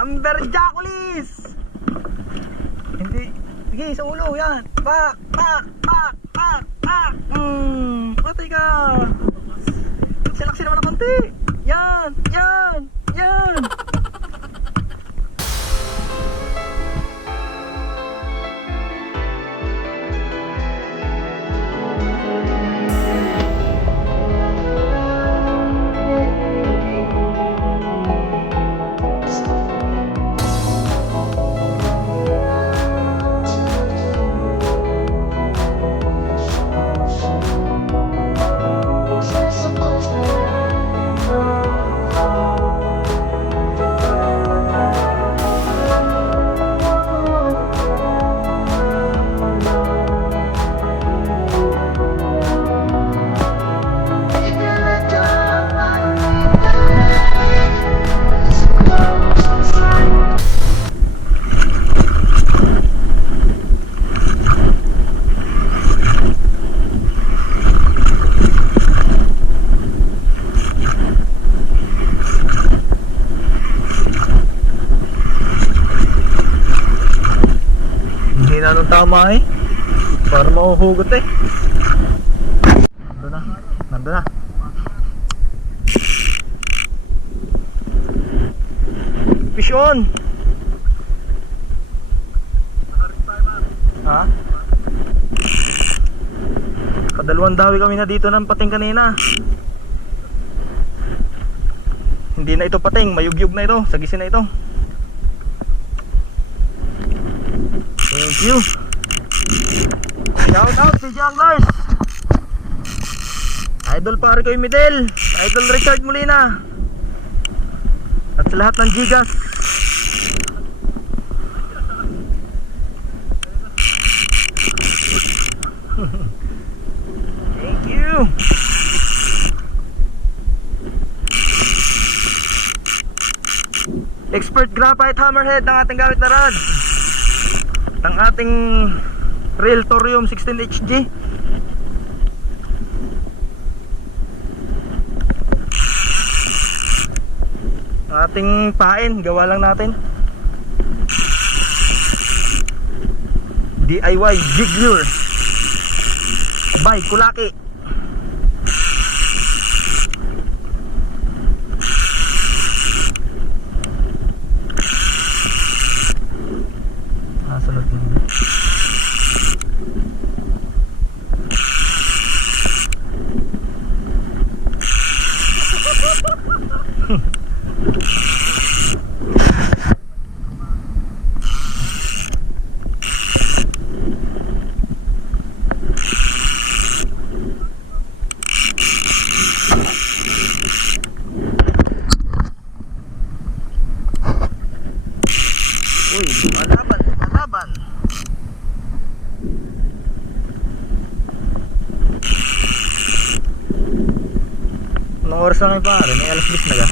Amberjaculis! Hindi. Sige, sa ulo, yan. Pak, pak, pak, pak, pak. Patay ka. Silaksi naman ng konti. Yan, yan, yan. Tama eh. Para mahuhugot eh. Nandun na. Nandun na. Fish on. Ha? Kadalawang dawi kami na dito ng pating kanina. Hindi na ito pating. Mayugyug na ito. Sagisin na ito. Thank you. Shout out si Janglers. Idol pare ko yung Midel. Idol Richard Molina. At sa lahat ng Gigas. Thank you. Expert graphite hammerhead ng ating gamit na rod. Ng ating Real Thorium 16HG. Ang ating pain, gawa lang natin. DIY jig lure by Kulaki. Sunod na. Uy, malaban, malaban. Anong oras lang yung pare? May alas 10 na ka?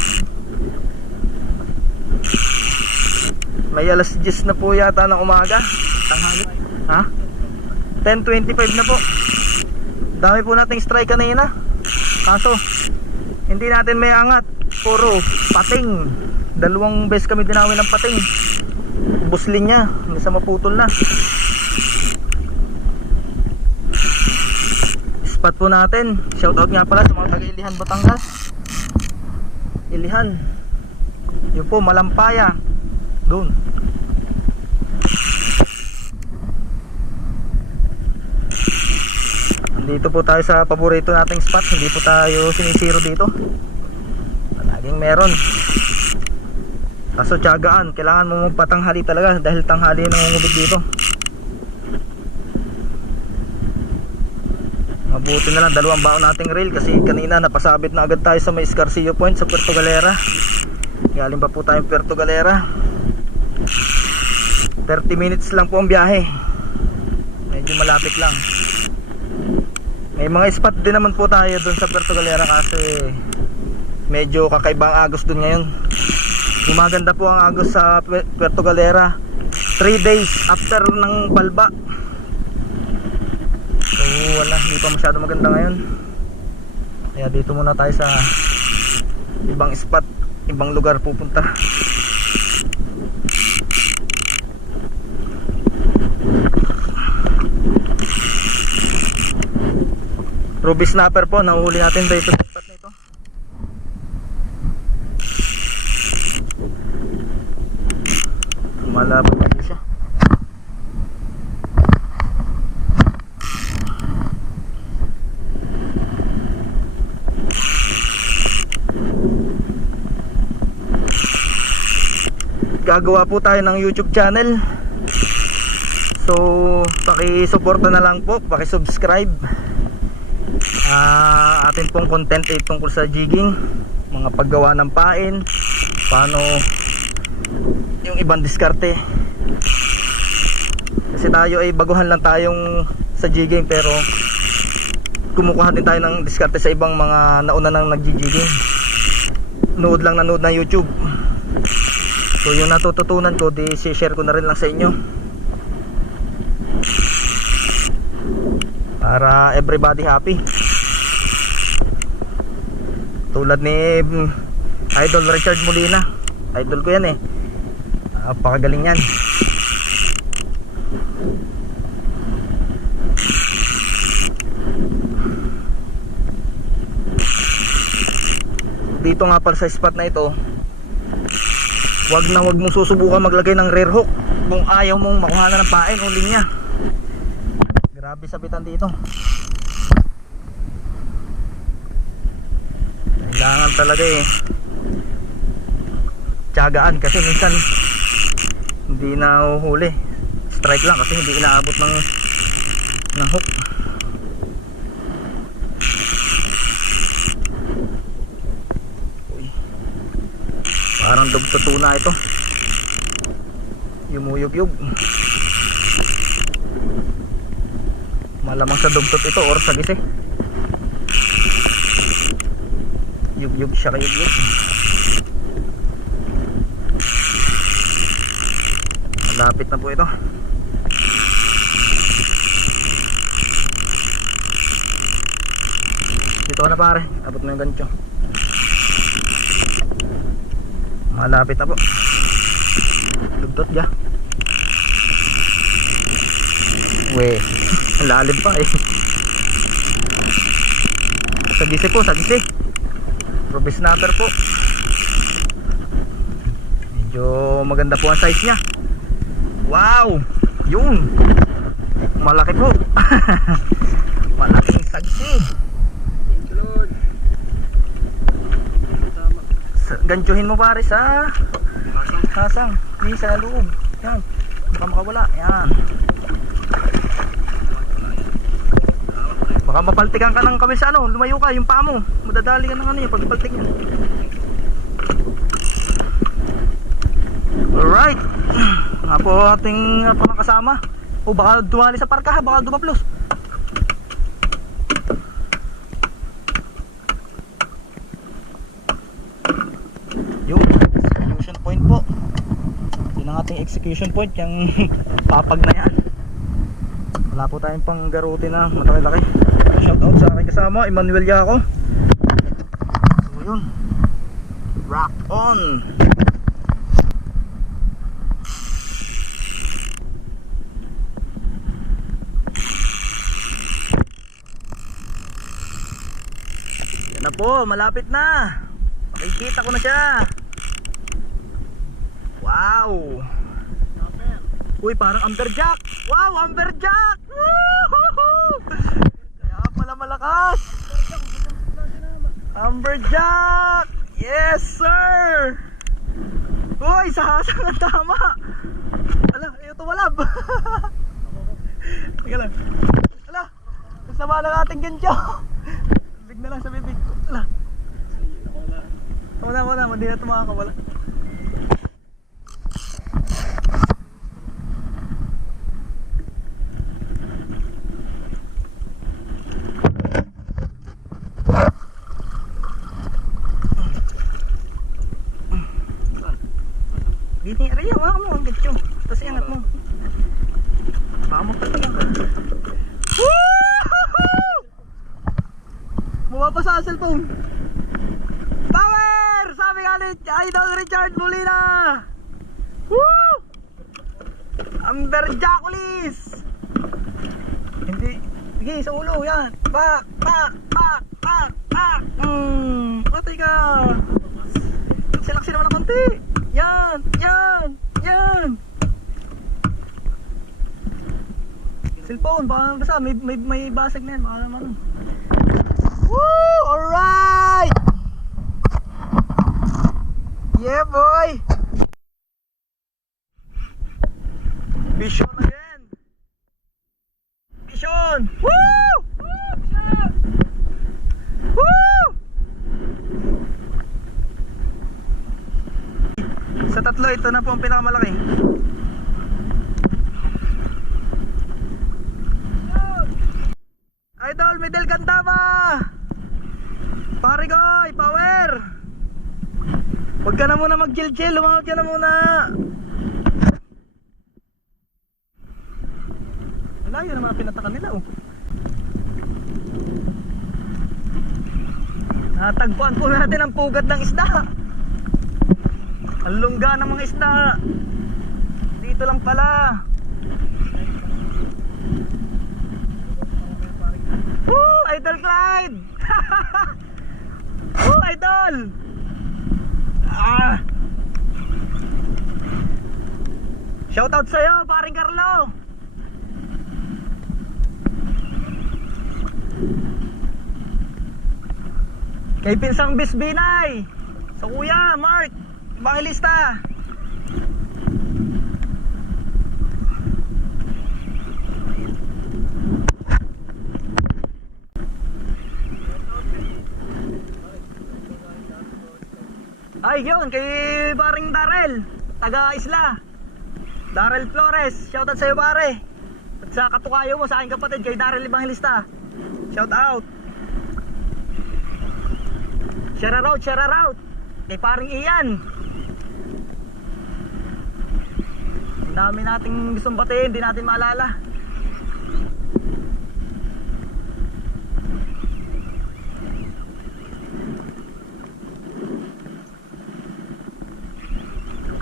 May alas 10 na po yata ng umaga. Tanghali. Ha? 10:25 na po. Dami po nating strike kanina. Kaso hindi natin may angat. Puro pating. Dalawang beses kami dinawi ng pating. Busling niya. Hindi sa maputol na. Spot po natin. Shoutout nga pala sa mga taga Ilihan, Batangas. Ilihan. Yun po, Malampaya. Doon. Dito po tayo sa paborito nating spot. Hindi po tayo sinisiro dito. Laging meron. Kaso tiyagaan. Kailangan mo magpatanghali talaga. Dahil tanghali yung nangungubig dito. Mabuti na lang dalawang baon nating reel. Kasi kanina napasabit na agad tayo sa may Escarcillo Point sa Puerto Galera. Galing pa po tayong Puerto Galera. 30 minutes lang po ang biyahe. Medyo malapit lang. May mga spot din naman po tayo doon sa Puerto Galera. Kasi medyo kakaiba ang agos doon ngayon. Gumaganda po ang agos sa Puerto Galera 3 days after ng balba. So wala, hindi pa masyado maganda ngayon. Kaya dito muna tayo sa ibang spot, ibang lugar pupunta. Ruby snapper po, nahuhuli natin dito sa spot nito. Malapit po siya. Gagawa po tayo ng YouTube channel. So, paki-suporta na lang po, paki-subscribe. Atin pong content ay tungkol sa jigging, mga paggawa ng pain, paano yung ibang diskarte. Kasi tayo ay baguhan lang tayong sa jigging, pero kumukuha din tayo ng diskarte sa ibang mga nauna nang nagjijigging. Nood lang nanood na YouTube. So yung natututunan ko, di share ko na rin lang sa inyo para everybody happy. Tulad ni Idol Richard Molina, idol ko yan eh, napakagaling yan. Dito nga pala sa spot na ito, wag mong susubukan maglagay ng rear hook kung ayaw mong makuha na ng pain o linya. Grabe sabitan dito. Kailangan talaga eh tiyagaan, kasi minsan hindi na uhuli, strike lang kasi hindi inaabot ng hook. Parang dugtutuna ito, yumuyog-yug. Malamang sa dugtut ito or sa gise. Yug-yug siya, kayug-yug. Malapit na po ito. Dito ka na pare, abot mo yung gancho. Malapit na po. Dugtot ga. Weh, lalim pa eh. Sagisi po, sagisi. Ruby snapper po. Medyo maganda po ang size nya. Wow, yun. Malaki po. Malaking sagisi. Ganchuhin mo pare sa hasang, di sa loob. Yan, baka makawala. Yan, baka mapaltikan ka ng kawil sa ano, lumayo ka, yung paa mo madadali ka ng ano yung pagpaltik yan. Alright, nga po ating pangkasama. O baka dumali sa parka, baka dumaplos. Yung execution point po, yun ang ating execution point, yung papag na yan. Wala po tayong pang garuti na mataki-laki. Shout out sa aking kasama, Emmanuel Yaco. So yun, rock on. Yan na po, malapit na. Makikita ko na siya. Wow. Uy, parang amberjack. Wow, amberjack. Kaya pala malakas. Amberjack. Yes, sir. Uy, sa hasang ang tama. Ala, ayaw tumalab. Teka lang. Ala, kasama ng ating gancho. Big na lang sa bibig. Ala. Wala, hindi na tumakawala. Gini, aray, hawakan mo ang gancho. Tapos iangat mo. Baka magpatigang ka. Buwa pa sa cellphone. Power! Sabi nga ni Idol Richard Molina. Woo! Amberjackulis! Hindi Sige, sa ulo, yan. Pak, pak, pak, pak, pak. Patay ka. Silaksi naman ng konti. Yan, yan, yan. Cellphone, baka basta may basag na yan, baka naman. Woo! Alright! Yeah, boy! Vision again! Vision! Woo! Woo! Sa tatlo, ito na po ang pinakamalaki. Idol, middle ganda pa! Pare koy, power! Huwag ka na muna mag-chill-chill, lumawag ka na muna! Layo naman ang pinatakan nila, oh. Natagpuan po natin ang pugat ng isda. Ang lungga ng mga isda. Dito lang pala. Woo! Idol Clyde! Woo! Idol! Shoutout sa'yo, paring Carlo! Kay Pinsang Bisbinay, sa Kuya Mark Evangelista. Ay yun, kay paring Darrell, taga Isla, Darrell Flores. Shoutout sa'yo pare. At sa katukayo mo, sa aking kapatid, kay Darrell Evangelista. Shoutout. Shoutout kay paring Ian. Ang dami nating gustong batiin, hindi natin maalala.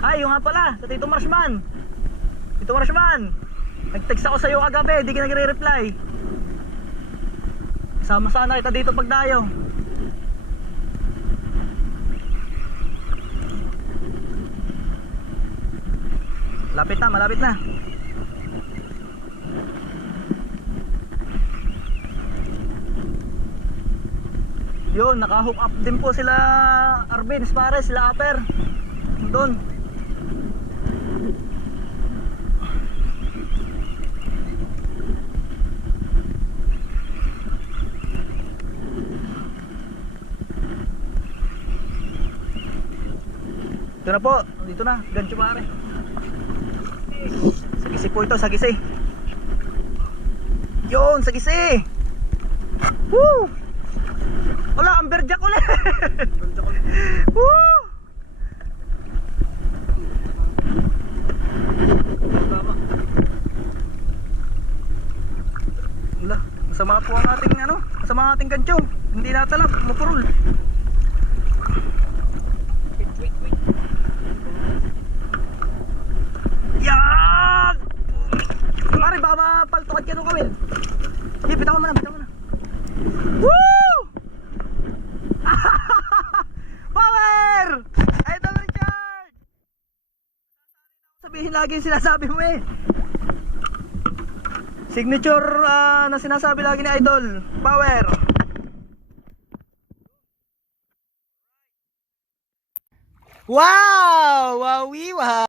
Ay, yung nga pala, sa Tito Marshman. Tito Marshman, nag-text ako sa'yo kagabi, di ka nagre-reply. Sama sana kita dito pagdayo. Lapit na, malapit na. Yun, naka-hook up din po sila Arvin, Spares, sila Aper. Doon. Ito na po, dito na, gancho pare. Sagisi po ito, sagisi. Yun, sagisi. Woo! Wala, amberjack ulit. Woo! Wala, masama po ang ating ano, masama ang ating gancho. Hindi natalap, mapurol. Yan! Pare, baka mapaltukad ka nung kawil. Sige, bitawan mo na, bitawan mo na. Woo! Power! Idol Richard! Sabihin lagi yung sinasabi mo eh. Signature na sinasabi lagi ni Idol. Power! Wow! Wowie! Wow!